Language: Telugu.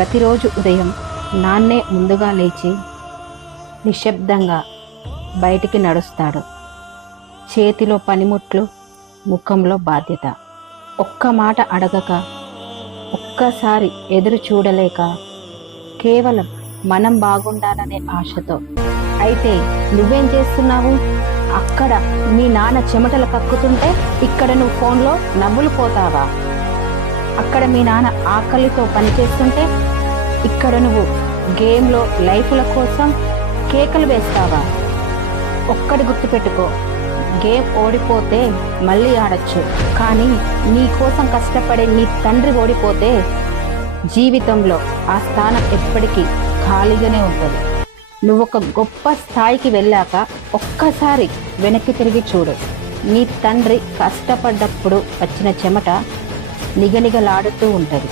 ప్రతిరోజు ఉదయం నాన్నే ముందుగా లేచి నిశ్శబ్దంగా బయటికి నడుస్తాడు. చేతిలో పనిముట్లు, ముఖంలో బాధ్యత. ఒక్క మాట అడగక, ఒక్కసారి ఎదురు చూడలేక, కేవలం మనం బాగుండాలనే ఆశతో. అయితే నువ్వేం చేస్తున్నావు? అక్కడ మీ నాన్న చెమటలు కక్కుతుంటే ఇక్కడ నువ్వు ఫోన్లో నవ్వులు పోతావా? అక్కడ మీ నాన్న ఆకలితో పనిచేస్తుంటే ఇక్కడ నువ్వు గేమ్లో లైఫ్ల కోసం కేకలు వేస్తావా? ఒక్కడి గుర్తుపెట్టుకో, గేమ్ ఓడిపోతే మళ్ళీ ఆడచ్చు, కానీ నీ కోసం కష్టపడే నీ తండ్రి ఓడిపోతే జీవితంలో ఆ స్థానం ఎప్పటికీ ఖాళీగానే ఉంటుంది. నువ్వు ఒక గొప్ప స్థాయికి వెళ్ళాక ఒక్కసారి వెనక్కి తిరిగి చూడు. నీ తండ్రి కష్టపడ్డప్పుడు వచ్చిన చెమట నిగనిగలాడుతూ ఉంటుంది.